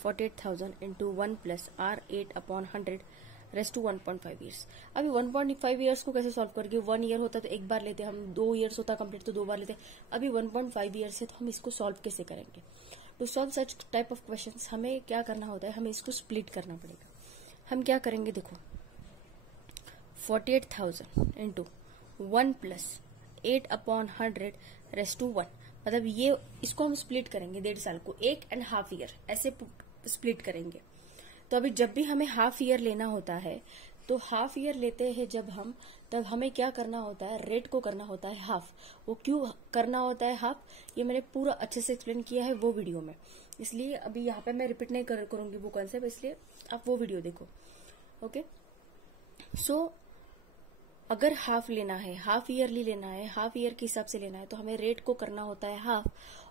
48,000 into 1 plus R 8 upon 100 raised to 1.5 years. अभी 1.5 ईयर्स को कैसे सॉल्व करेंगे, 1 ईयर होता तो एक बार लेते हम, 2 ईयर्स होता कंप्लीट तो 2 बार लेते। अभी 1.5 ईयर्स है तो हम इसको सॉल्व कैसे करेंगे। To solve such type of questions हमें क्या करना होता है, हमें इसको स्प्लिट करना पड़ेगा। हम क्या करेंगे, देखो 48,000 into 1 plus 8 upon 100 raised to 1, मतलब ये इसको हम स्प्लिट करेंगे 1.5 साल को, 1.5 ईयर ऐसे स्प्लिट करेंगे। तो अभी जब भी हमें हाफ ईयर लेना होता है तो हाफ ईयर लेते हैं जब हम, तब हमें क्या करना होता है, रेट को करना होता है हाफ। वो क्यों करना होता है हाफ, ये मैंने पूरा अच्छे से एक्सप्लेन किया है वो वीडियो में, इसलिए अभी यहाँ पे मैं रिपीट नहीं करूंगी वो कॉन्सेप्ट, इसलिए आप वो वीडियो देखो। ओके, सो अगर हाफ लेना है, हाफ ईयरली लेना है, हाफ ईयर के हिसाब से लेना है, तो हमें रेट को करना होता है हाफ,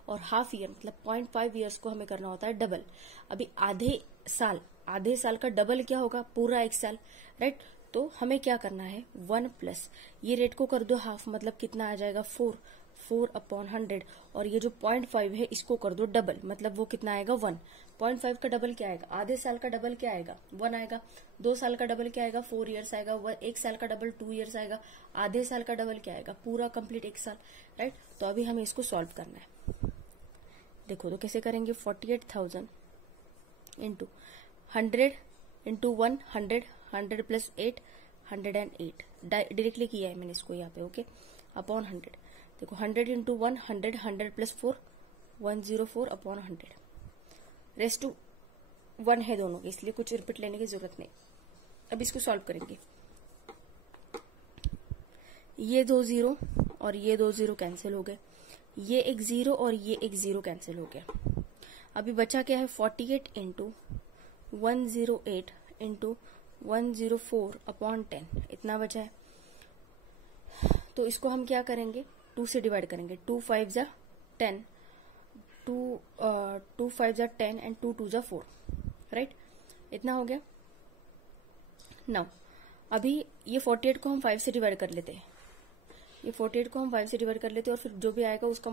और हाफ ईयर मतलब 0.5 ईयर्स को हमें करना होता है डबल। अभी आधे साल का डबल क्या होगा, पूरा 1 साल, राइट। तो हमें क्या करना है, 1 प्लस ये रेट को कर दो हाफ, मतलब कितना आ जाएगा 4 अपॉन 100, और ये जो 0.5 है इसको कर दो डबल, मतलब वो कितना आएगा 1। 0.5 का डबल क्या आएगा, आधे साल का डबल क्या आएगा 1 आएगा। 2 साल का डबल क्या आएगा 4 ईयर्स आएगा। 1 साल का डबल 2 ईयर्स आएगा। आधे साल का डबल क्या आएगा, पूरा कंप्लीट 1 साल, राइट। तो अभी हमें इसको सॉल्व करना है। देखो तो कैसे करेंगे, 48,000 इंटू 100 इंटू 100 प्लस 8 108, डायरेक्टली किया है मैंने इसको यहाँ पे, ओके, अपॉन 100। देखो 100 into 100 plus 4 104 upon 100 raised to 1 है दोनों के, इसलिए कुछ रिपीट लेने की जरूरत नहीं। अब इसको सॉल्व करेंगे, ये 2 0 और ये 2 0 कैंसिल हो गए, ये एक 0 और ये एक 0 कैंसिल हो गया। अभी बचा क्या है, 48 इंटू 108 इंटू 104 अपॉन 10, इतना बचा है। तो इसको हम क्या करेंगे, 2 से डिवाइड करेंगे, 2 5 जा 10, 2 5 जा 10 एंड 2 2 जा 4, राइट, इतना हो गया। नाउ अभी ये 48 को हम 5 से डिवाइड कर लेते हैं, ये 48 को हम 5 से डिवाइड कर लेते हैं, और फिर जो भी आएगा उसका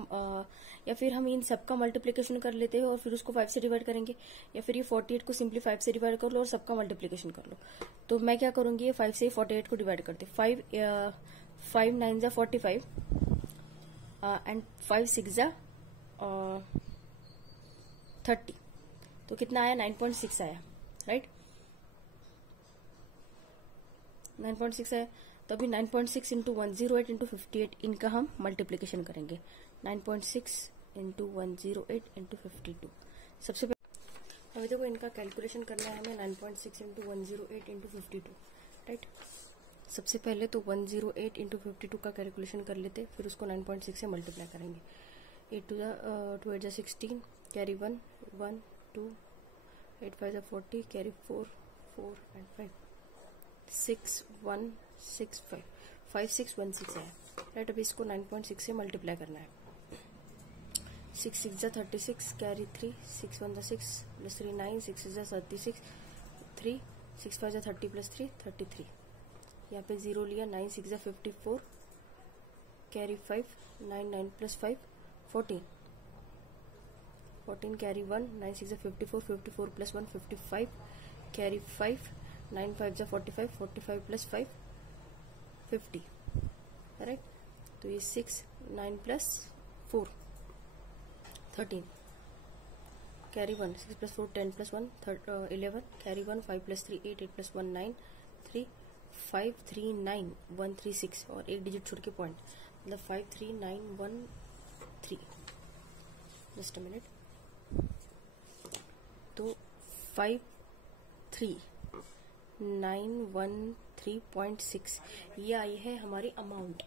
या फिर हम इन सबका मल्टीप्लीकेशन कर लेते हैं और फिर उसको 5 से डिवाइड करेंगे, या फिर ये 48 को सिंपली 5 से डिवाइड कर लो और सबका मल्टीप्लीकेशन कर लो। तो मैं क्या करूंगी, ये 5 से 48 को डिवाइड करते, 5 9 जा 45 एंड 5 6 जा 30, तो कितना आया 9.6 आया, राइट, 9.6 आया। तो अभी 9.6 इंटू 108 इंटू 58 इनका हम मल्टीप्लीकेशन करेंगे, 9.6 इंटू 108 इंटू 52। सबसे पहले अभी देखो इनका कैलकुलेशन करना है हमें, 9.6 इंटू 108 इंटू 52, राइट। सबसे पहले तो 108 इंटू 52 का कैलकुलेशन कर लेते, फिर उसको 9.6 से मल्टीप्लाई करेंगे। 8 2 8 जा 16 कैरी 1 1 2 8 5 जा 40 कैरी 4 4 एंड 5 6 1 6 5 5 6 1 6 है, राइट। अभी इसको 9.6 से मल्टीप्लाई करना है, 6 6 जा 36 कैरी 3 6 1 जा 6 प्लस 3 9 6 6 जा 36 3 6 5 जा 30 प्लस 3 33, यहाँ पे 0 लिया, 9 6 जा 54 कैरी 5 9 9 प्लस 5 14 14 कैरी 1 9 6 जा 54 54 प्लस 1 55 कैरी 5 9 5 जा 45 45 प्लस 5 50, राइट। तो ये 6 9 plus 4 13 carry 1 6 plus 4 10 plus 1 11 carry 1 5 plus 3 8 8 plus 1 9 3 5 3 9 1 3 6 और एक डिजिट छोड़ के पॉइंट, मतलब 5 3 9 1 3, जस्ट अ मिनट। तो 5 3 913.6 ये आई है हमारी अमाउंट,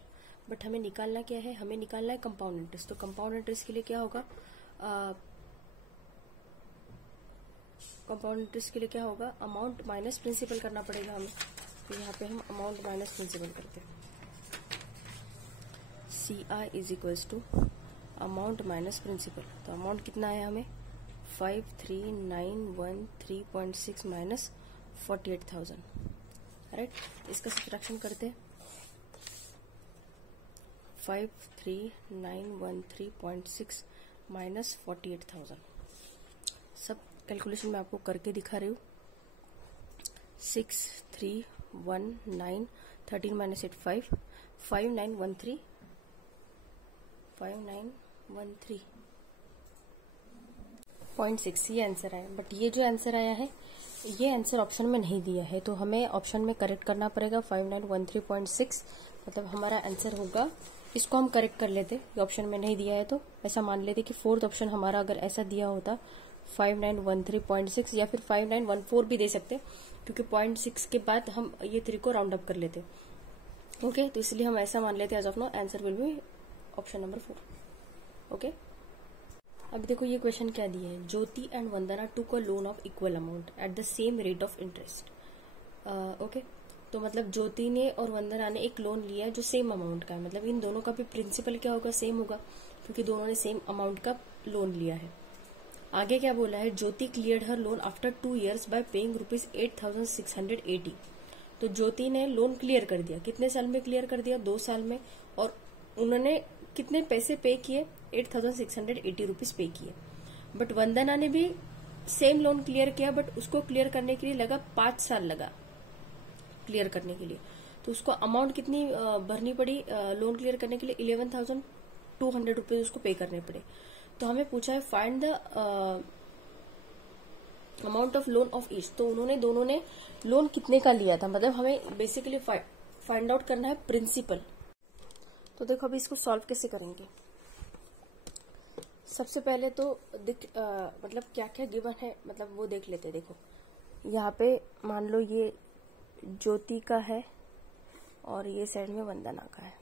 बट हमें निकालना क्या है, हमें निकालना है कंपाउंड इंटरेस्ट। तो कंपाउंड इंटरेस्ट के लिए क्या होगा, कंपाउंड इंटरेस्ट के लिए क्या होगा, अमाउंट माइनस प्रिंसिपल करना पड़ेगा हमें। तो यहाँ पे हम अमाउंट माइनस प्रिंसिपल करते हैं, CI is equals to amount minus principal. तो अमाउंट कितना है हमें 53913.6 माइनस 48,000, राइट। इसका सब्ट्रैक्शन करते हैं, 53913.6 माइनस 48,000। सब कैलकुलेशन मैं आपको करके दिखा रही हूँ। 6319 13 माइनस 8 5 5913.6 ये आंसर आया। बट ये जो आंसर आया है ये आंसर ऑप्शन में नहीं दिया है, तो हमें ऑप्शन में करेक्ट करना पड़ेगा। 5913.6 मतलब हमारा आंसर होगा, इसको हम करेक्ट कर लेते, ये ऑप्शन में नहीं दिया है तो ऐसा मान लेते कि फोर्थ ऑप्शन हमारा अगर ऐसा दिया होता 5913.6 या फिर 5914 भी दे सकते, क्योंकि 0.6 के बाद हम ये 3 को राउंड अप कर लेते। ओके, तो इसलिए हम ऐसा मान लेते as of now answer will be option number 4। Okay, अब देखो ये क्वेश्चन क्या दिया है। Jyoti and Vandana took a loan of equal amount at the same rate of interest. Okay, तो मतलब ज्योति ने और वंदना ने एक लोन लिया है जो सेम अमाउंट का है, मतलब इन दोनों का भी प्रिंसिपल क्या होगा, सेम होगा, क्योंकि दोनों ने सेम अमाउंट का लोन लिया है। आगे क्या बोला है, Jyoti cleared her loan after 2 years by paying ₹8,680। तो ज्योति ने लोन क्लियर कर दिया, कितने साल में क्लियर कर दिया, 2 साल में, और उन्होंने कितने पैसे पे किए, 8,680 रुपीज पे किए। बट वंदना ने भी सेम लोन क्लियर किया, बट उसको क्लियर करने के लिए लगा 5 साल लगा क्लियर करने के लिए। तो उसको अमाउंट कितनी भरनी पड़ी लोन क्लियर करने के लिए, 11,200 रुपीज उसको पे करने पड़े। तो हमें पूछा है find the amount of loan of each. तो उन्होंने दोनों ने लोन कितने का लिया था, मतलब हमें बेसिकली फाइंड आउट करना है प्रिंसिपल। तो देखो अभी इसको सॉल्व कैसे करेंगे। सबसे पहले तो मतलब क्या क्या गिवन है, मतलब वो देख लेते। देखो यहाँ पे मान लो ये ज्योति का है और ये साइड में वंदना का है,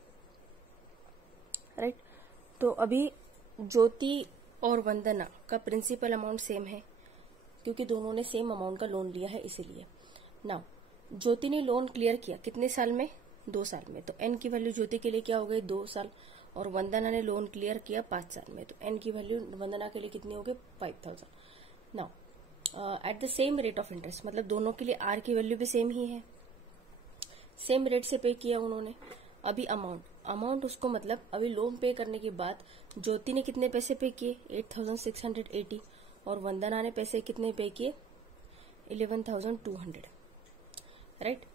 राइट। तो अभी ज्योति और वंदना का प्रिंसिपल अमाउंट सेम है, क्योंकि दोनों ने सेम अमाउंट का लोन लिया है, इसीलिए। नाउ ज्योति ने लोन क्लियर किया कितने साल में, 2 साल में, तो एन की वैल्यू ज्योति के लिए क्या हो गई, 2 साल। और वंदना ने लोन क्लियर किया 5 साल में, तो एन की वैल्यू वंदना के लिए कितनी हो गई, 5,000। Now at the same rate of interest, मतलब दोनों के लिए आर की वैल्यू भी सेम ही है, सेम रेट से पे किया उन्होंने। अभी अमाउंट उसको मतलब अभी लोन पे करने के बाद ज्योति ने कितने पैसे पे किए, 8,680, और वंदना ने पैसे कितने पे किए, 11,200, राइट।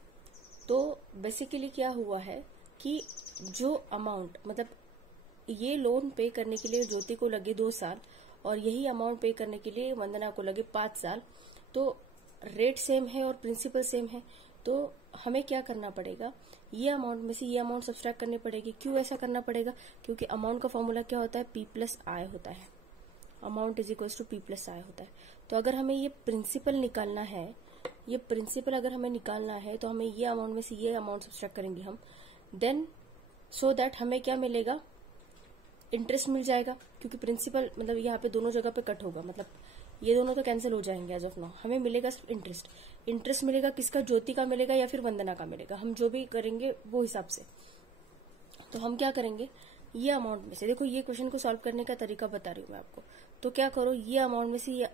तो बेसिकली क्या हुआ है कि जो अमाउंट मतलब ये लोन पे करने के लिए ज्योति को लगे 2 साल और यही अमाउंट पे करने के लिए वंदना को लगे 5 साल, तो रेट सेम है और प्रिंसिपल सेम है। तो हमें क्या करना पड़ेगा, ये अमाउंट में से ये अमाउंट सब्सट्रैक्ट करनी पड़ेगी। क्यों ऐसा करना पड़ेगा, क्योंकि अमाउंट का फॉर्मूला क्या होता है, P प्लस आई होता है। Amount is equal to P plus I होता है। तो अगर हमें ये प्रिंसिपल निकालना है, ये प्रिंसिपल अगर हमें निकालना है तो हमें ये अमाउंट में से ये अमाउंट सब्सट्रैक्ट करेंगे हम, देन सो दैट हमें क्या मिलेगा, इंटरेस्ट मिल जाएगा, क्योंकि प्रिंसिपल मतलब यहाँ पे दोनों जगह पे कट होगा, मतलब ये दोनों तो कैंसिल हो जाएंगे एज ऑफ नाउ। हमें मिलेगा सिर्फ इंटरेस्ट। इंटरेस्ट मिलेगा किसका, ज्योति का मिलेगा या फिर वंदना का मिलेगा, हम जो भी करेंगे वो हिसाब से। तो हम क्या करेंगे, ये अमाउंट में से, देखो ये क्वेश्चन को सॉल्व करने का तरीका बता रही हूँ मैं आपको। तो क्या करो, ये अमाउंट में से ये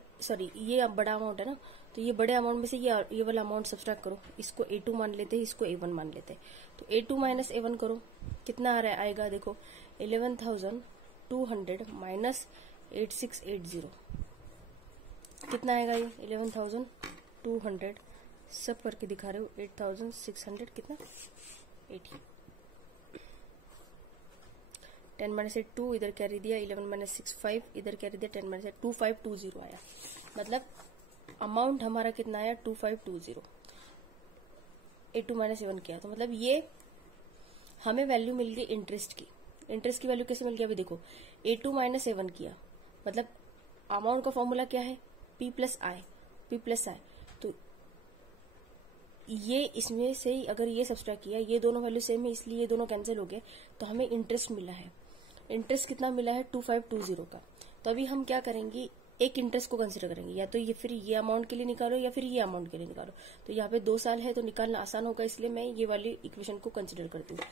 बड़ा अमाउंट है ना, तो ये बड़े अमाउंट में से ये वाला अमाउंट सब्सट्रैक्ट करो। इसको A2 मान लेते हैं, इसको A1 मान लेते हैं। तो A2 माइनस A1 करो, कितना आ रहा है, आएगा देखो 11,200 माइनस 8680, कितना आएगा ये 11,200, सब करके दिखा रहे हो, 8,600 कितना 80, 10 माइनस 8 2, इधर कैरी दिया 11 माइनस 6 5, इधर कैरी दिया 10 माइनस 8 2520 आया। मतलब अमाउंट हमारा कितना आया 2520, A2 माइनस A1 किया। तो मतलब ये हमें वैल्यू मिल गई इंटरेस्ट की। इंटरेस्ट की वैल्यू कैसे मिल गई, अभी देखो A2 माइनस A1 किया, मतलब अमाउंट का फॉर्मूला क्या है, P प्लस आई। तो ये इसमें से ही अगर ये सब्सट्रैक्ट किया, ये दोनों वैल्यू सेम है इसलिए ये दोनों कैंसिल हो गए, तो हमें इंटरेस्ट मिला है। इंटरेस्ट कितना मिला है 2520 का। तो अभी हम क्या करेंगे, एक इंटरेस्ट को कंसिडर करेंगे, या तो ये फिर ये अमाउंट के लिए निकालो या फिर ये अमाउंट के लिए निकालो। तो यहाँ पे 2 साल है तो निकालना आसान होगा, इसलिए मैं ये वाली इक्वेशन को कंसिडर करती हूँ।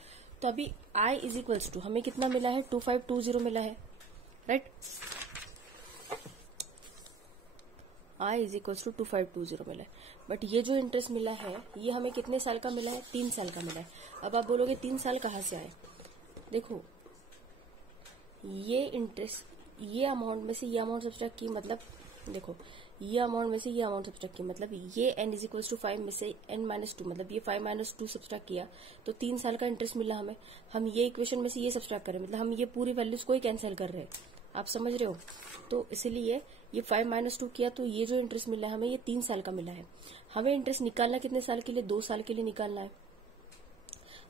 तो अभी I इज इक्वल्स टू हमें कितना मिला है 2520 मिला है, right. I is equals to 2520 मिला है। बट ये जो इंटरेस्ट मिला है ये हमें कितने साल का मिला है? 3 साल का मिला है। अब आप बोलोगे 3 साल कहाँ से आए? देखो ये इंटरेस्ट, ये अमाउंट में से ये अमाउंट सब्ट्रैक्ट की, मतलब देखो ये अमाउंट में से ये अमाउंट सब्ट्रैक्ट की, मतलब ये n इज इक्वल्स टू 5 में से n-2, मतलब ये 5-2 सब्ट्रैक्ट किया तो 3 साल का इंटरेस्ट मिला हमें। हम ये इक्वेशन में से ये सब्ट्रैक्ट करें, मतलब हम ये पूरी वैल्यूज को ही कैंसिल कर रहे हैं। आप समझ रहे हो? तो इसलिए ये 5-2 किया तो ये जो इंटरेस्ट मिला है हमें ये 3 साल का मिला है। हमें इंटरेस्ट निकालना कितने साल के लिए? 2 साल के लिए निकालना है।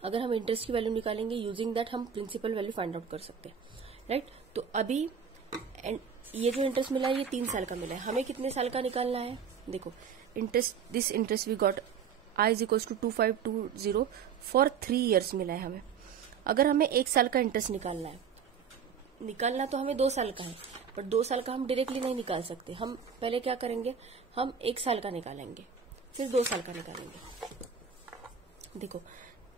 अगर हम इंटरेस्ट की वैल्यू निकालेंगे यूजिंग दैट हम प्रिंसिपल वैल्यू फाइंड आउट कर सकते हैं, राइट। तो अभी ये जो इंटरेस्ट मिला है ये 3 साल का मिला है, हमें कितने साल का निकालना है? देखो interest, this interest we got I is equals to 2520 for 3 years मिला है हमें। अगर हमें 1 साल का इंटरेस्ट निकालना है, निकालना तो हमें 2 साल का है, पर 2 साल का हम डायरेक्टली नहीं निकाल सकते। हम पहले क्या करेंगे, हम 1 साल का निकालेंगे, फिर 2 साल का निकालेंगे। देखो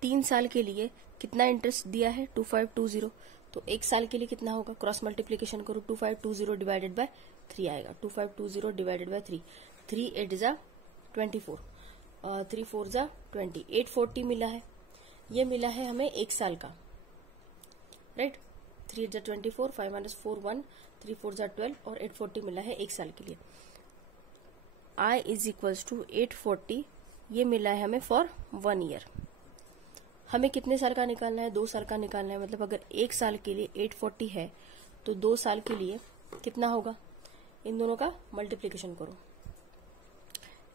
3 साल के लिए कितना इंटरेस्ट दिया है? 2520। तो 1 साल के लिए कितना होगा? क्रॉस मल्टीप्लीकेशन करो, 2520 डिवाइडेड बाय 3 आएगा। 2520 डिवाइडेड बाय 3, 3 8 जा 24, 3 4 जा 20, 840 मिला है। ये मिला है हमें 1 साल का, राइट। 3 8 जा 24, 5-4 1, 3 4 जा 12 और 840 मिला है 1 साल के लिए। आई इज इक्वल्स टू 840 ये मिला है हमें फॉर 1 ईयर। हमें कितने साल का निकालना है? 2 साल का निकालना है। मतलब अगर 1 साल के लिए 840 है तो 2 साल के लिए कितना होगा? इन दोनों का मल्टीप्लीकेशन करो,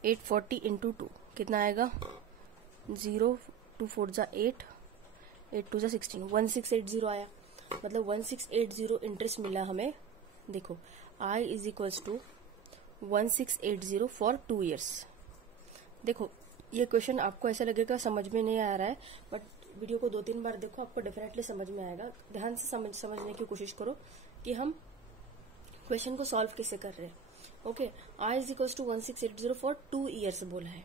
840 इंटू 2 कितना आएगा? 0 2 4 जा 8, 8 2 जा 16, 1680 आया। मतलब 1680 इंटरेस्ट मिला हमें। देखो I is equals to 1680 for 2 years. देखो ये क्वेश्चन आपको ऐसा लगेगा समझ में नहीं आ रहा है, बट वीडियो को 2-3 बार देखो, आपको डेफिनेटली समझ में आएगा। ध्यान से समझने की कोशिश करो कि हम क्वेश्चन को सॉल्व कैसे कर रहे हैं। Okay, I is equals to 1680 for 2 years बोला है।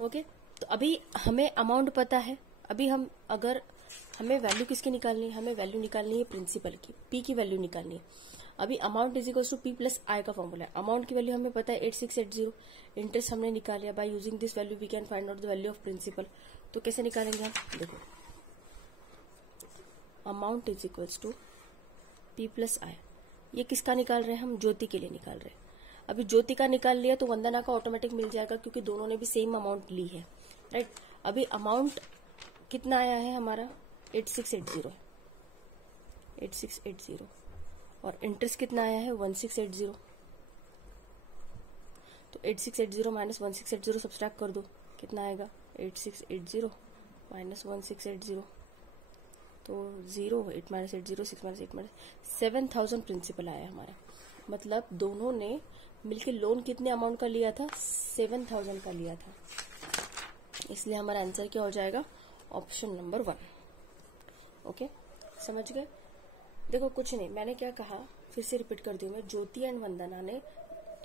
ओके, तो अभी हमें अमाउंट पता है। अभी हम अगर हमें वैल्यू किसकी निकालनी है? हमें वैल्यू निकालनी है प्रिंसिपल की, पी की वैल्यू निकालनी है। अभी amount is equals to P plus I का फॉर्मूला है। अमाउंट की वैल्यू हमें पता है 8680, इंटरेस्ट हमने निकाल लिया। By using this value we can find out the value of principal. तो कैसे निकालेंगे हम? देखो amount is equals to P plus I, ये किसका निकाल रहे हैं हम? ज्योति के लिए निकाल रहे हैं। अभी ज्योति का निकाल लिया तो वंदना का ऑटोमेटिक मिल जाएगा क्योंकि दोनों ने भी सेम अमाउंट ली है, राइट। अभी अमाउंट कितना आया है हमारा? 8680 और इंटरेस्ट कितना आया है? 1680। तो 8680 माइनस 1680 सब्सट्रैक्ट कर दो, कितना आएगा? 8680 माइनस 1680, तो 0 8 माइनस 8 0 6 माइनस 8 माइनस 7000 प्रिंसिपल आया हमारा। मतलब दोनों ने मिलके लोन कितने अमाउंट का लिया था? 7000 का लिया था। इसलिए हमारा आंसर क्या हो जाएगा? Option number 1। ओके, समझ गए? देखो कुछ नहीं, मैंने क्या कहा फिर से रिपीट कर दी मैं। ज्योति एंड वंदना ने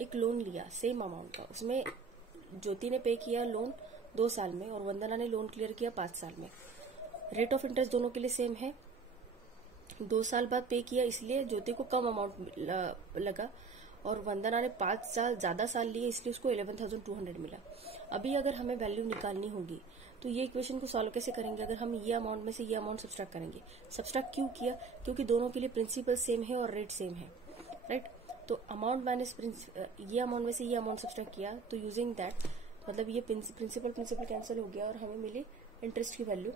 एक लोन लिया सेम अमाउंट का। उसमें ज्योति ने पे किया लोन 2 साल में और वंदना ने लोन क्लियर किया 5 साल में। रेट ऑफ इंटरेस्ट दोनों के लिए सेम है। 2 साल बाद पे किया इसलिए ज्योति को कम अमाउंट लगा और वंदना ने 5 साल ज्यादा साल लिए इसलिए उसको 11,200 मिला। अभी अगर हमें वैल्यू निकालनी होगी तो ये इक्वेशन को सॉल्व कैसे करेंगे? अगर हम ये अमाउंट में से ये अमाउंट सब्सट्रैक्ट करेंगे। सब्सट्रैक्ट क्यों किया? क्योंकि दोनों के लिए प्रिंसिपल सेम है और रेट सेम है, राइट। तो अमाउंट माइनस ये अमाउंट में से ये अमाउंट सब्सट्रैक्ट किया तो यूजिंग दैट, मतलब ये प्रिंसिपल कैंसिल हो गया और हमें मिली इंटरेस्ट की वैल्यू।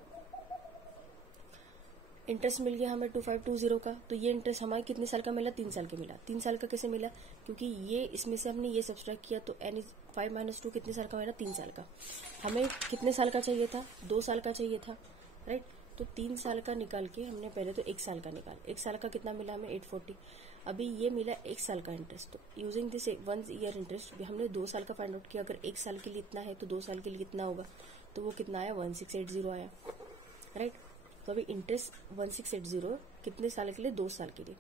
इंटरेस्ट मिल गया हमें 2520 का। तो ये इंटरेस्ट हमारे कितने साल का मिला? 3 साल का मिला। 3 साल का कैसे मिला? क्योंकि ये इसमें से हमने ये सब्सट्रैक्ट किया तो n 5 - 2 कितने साल का मिला? 3 साल का। हमें कितने साल का चाहिए था? 2 साल का चाहिए था, राइट। तो 3 साल का निकाल के हमने पहले तो 1 साल का निकाल। 1 साल का कितना मिला हमें? 840। अभी ये मिला 1 साल का इंटरेस्ट। तो यूजिंग दिस 1 ईयर इंटरेस्ट हमने 2 साल का फाइंड आउट किया। अगर 1 साल के लिए इतना है तो 2 साल के लिए कितना होगा? तो वो कितना आया? 1680 आया, राइट। तो अभी इंटरेस्ट 1680 कितने साल के लिए? 2 साल के लिए।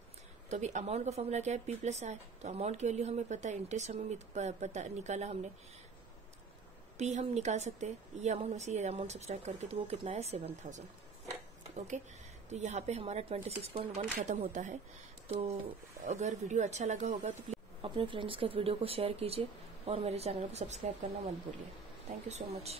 तो अभी अमाउंट का फॉर्मूला क्या है? पी प्लस आई। तो अमाउंट की वैल्यू हमें पता है, इंटरेस्ट हमें पता निकाला हमने, पी हम निकाल सकते हैं ये अमाउंट में से ये अमाउंट सब्सट्रैक्ट करके। तो वो कितना है? 7000। ओके, तो यहाँ पे हमारा 26.1 खत्म होता है। तो अगर वीडियो अच्छा लगा होगा तो प्लीज अपने फ्रेंड्स के वीडियो को शेयर कीजिए और मेरे चैनल को सब्सक्राइब करना मत भूलिए। Thank you so much.